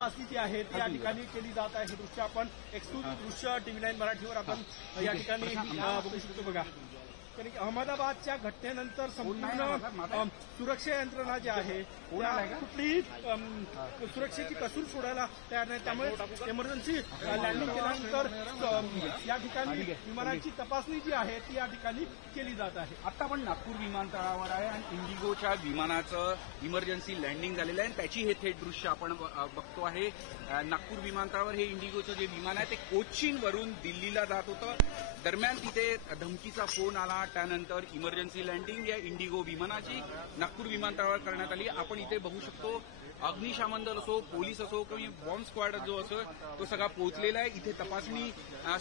तपासणी जी आहे ती या ठिकाणी केली जात आहे. हे दृश्य आपण एक्सक्लुझिव्ह दृश्य TV9 मराठीवर आपण या ठिकाणी बघू शकतो. बघा, कारण की अहमदाबादच्या घटनेनंतर संपूर्ण सुरक्षा यंत्रणा जी आहे त्या कुठलीही सुरक्षेची कसूर सोडायला तयार नाही. त्यामुळे इमर्जन्सी लँडिंग केल्यानंतर या ठिकाणी विमानाची तपासणी जी आहे ती या ठिकाणी केली जात आहे. आता आपण नागपूर विमानतळावर आहे आणि इंडिगोच्या विमानाचं इमर्जन्सी लँडिंग झालेलं आहे. त्याची हे थेट दृश्य आपण बघतो आहे. नागपूर विमानतळावर हे इंडिगोचं जे विमान आहे ते कोचीनवरून दिल्लीला जात होतं. दरम्यान तिथे धमकीचा फोन आला. त्यानंतर इमर्जन्सी लँडिंग या इंडिगो विमानाची नागपूर विमानतळावर करण्यात आली. आपण इथे बघू शकतो अग्निशमन दल असो, पोलीस असो किंवा बॉम्ब स्क्वॉड जो असो तो सगळा पोहोचलेला आहे. इथे तपासणी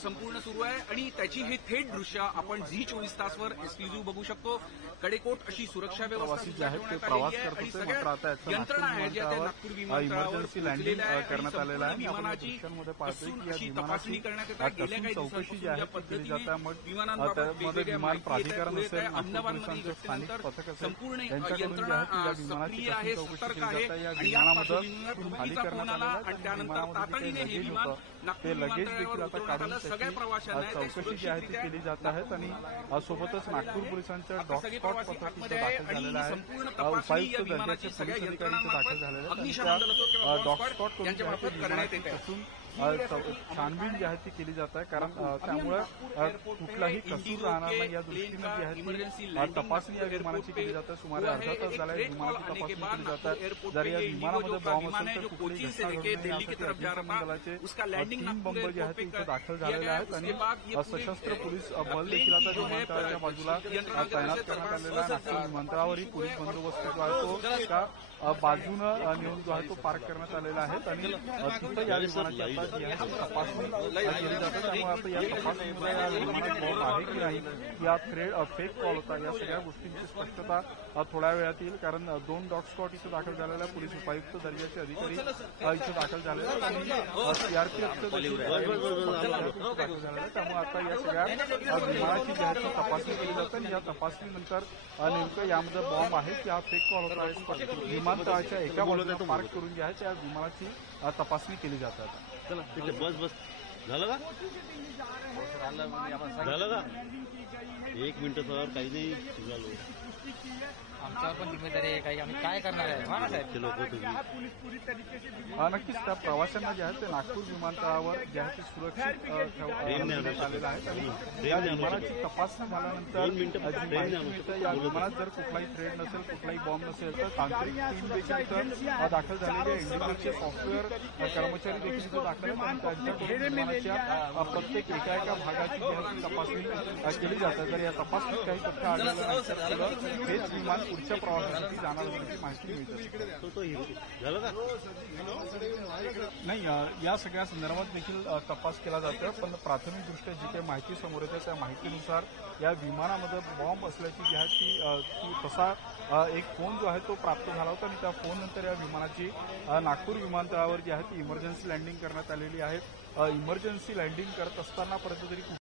संपूर्ण सुरू आहे आणि त्याची हे थेट दृश्य आपण झी24 तासवर एक्सक्लुझिव्ह बघू शकतो. कडेकोट अशी सुरक्षा व्यवस्था आणि सगळ्या यंत्रणा आहेत ज्या त्या नागपूर विमानतळावर करण्यात आलेला आहे. विमानाची अशी तपासणी करण्यात येत आहे. गेल्या काही दिवसांपासून ज्या पद्धतीने विमानांबाबत वेगवेगळ्या माहिती येत आहे. अहमदाबादमधील घटनेनंतर संपूर्ण यंत्रणा सक्रिय आहे, सतर्क आहे. धमकीचा फोन आला आणि त्यानंतर तातडीने हे विमान नागपूर विमानतळावर उतरवण्यात सगळ्या प्रवाशांना चौकशी जी आहे ती केली जात आहे आणि सोबतच नागपूर पोलिसांच्या डॉग स्पॉट पथक दाखल झालेलं आहे. उपायुक्त दर्जाचे पोलीस अधिकारी दाखल झालेले आहेत. डॉग स्पॉट असून छानबीन जी आहे ती केली जात आहे. कारण त्यामुळे कुठलाही कसूर राहणार नाही या दृष्टीने जी आहे तपासणी या विमानाची केली जाते. सुमारे अर्धा तास झाला विमानाची तपासणी केली जात आहे. जर या विमानामध्ये बॉम्ब असेल तर कुठलीही घटना घडू नये यासाठी अग्निशमन दलाचे 3 बंब जे आहेत इथे दाखल झालेले आहेत आणि सशस्त्र पोलीस बल देखील आता विमानतळाच्या बाजूला तैनात करण्यात आलेला आहे. नागपूर विमानतळावरही पोलीस बंदोबस्त जो आहे तो त्या बाजूनं नेऊन जो आहे तो पार्क करण्यात आलेला आहे आणि तिथं या विमानाची आता जी आहे तपासणी केली जाते. त्यामुळे आता या तपासणीमध्ये या विमानात बॉम्ब आहे की नाही, या फेक कॉल होता, या सगळ्या गोष्टींची स्पष्टता थोड्या वेळात येईल. कारण 2 डॉग स्क्वॉड इथे दाखल झालेल्या पोलीस उपायुक्त दर्जाचे अधिकारी इथे दाखल झालेले आहेत आणि सीआरपीएफचं दाखल झालेलं आहे. त्यामुळे आता या सगळ्या विमानाची जी आहे तपासणी केली जाते आणि या तपासणीनंतर नेमकं यामध्ये बॉम्ब आहे की हा फेक कॉल होता विमानतळाच्या एका बाजूला पार्क करून जे आहे त्या विमानाची तपासणी केली जाते. चला ठीक आहे, बस झालं का? झालं का? 1 मिनिट सर, काही नाही झालो. आमच्यावर पण जिम्मेदारी आहे. काही आम्ही काय करणार आहे हा ना साहेब? ते लोक तुम्ही नक्कीच त्या प्रवाशांना जे आहे ते नागपूर विमानतळावर जे आहे ते सुरक्षित ठेवण्यात आलेलं आहे आणि या विमानाची तपासणी झाल्यानंतर या विमानात जर कुठलाही थ्रेड नसेल, कुठलाही बॉम्ब नसेल तर तांत्रिक टीम देखील दाखल झालेली आहे. इंडिगोचे सॉफ्टवेअर कर्मचारी देखील इथे दाखल आहेत आणि त्यांच्याकडून विमानाच्या प्रत्येक एका भागाची जी आहे ती तपासणी केली जाते. जर या तपासणीत काही तथ्य आढळलं नसेल हेच विमान पुढच्या प्रवासासाठी जाणार असल्याची माहिती मिळते. झालं का? नाही, या सगळ्या संदर्भात देखील तपास केला जातो. पण प्राथमिकदृष्ट्या जी काही माहिती समोर येते त्या माहितीनुसार या विमानामध्ये बॉम्ब असल्याची जी आहे ती तसा एक फोन जो आहे तो प्राप्त झाला होता आणि त्या फोननंतर या विमानाची नागपूर विमानतळावर जी आहे ती इमर्जन्सी लँडिंग करण्यात आलेली आहे. इमर्जन्सी लँडिंग करत असताना परंतु तरी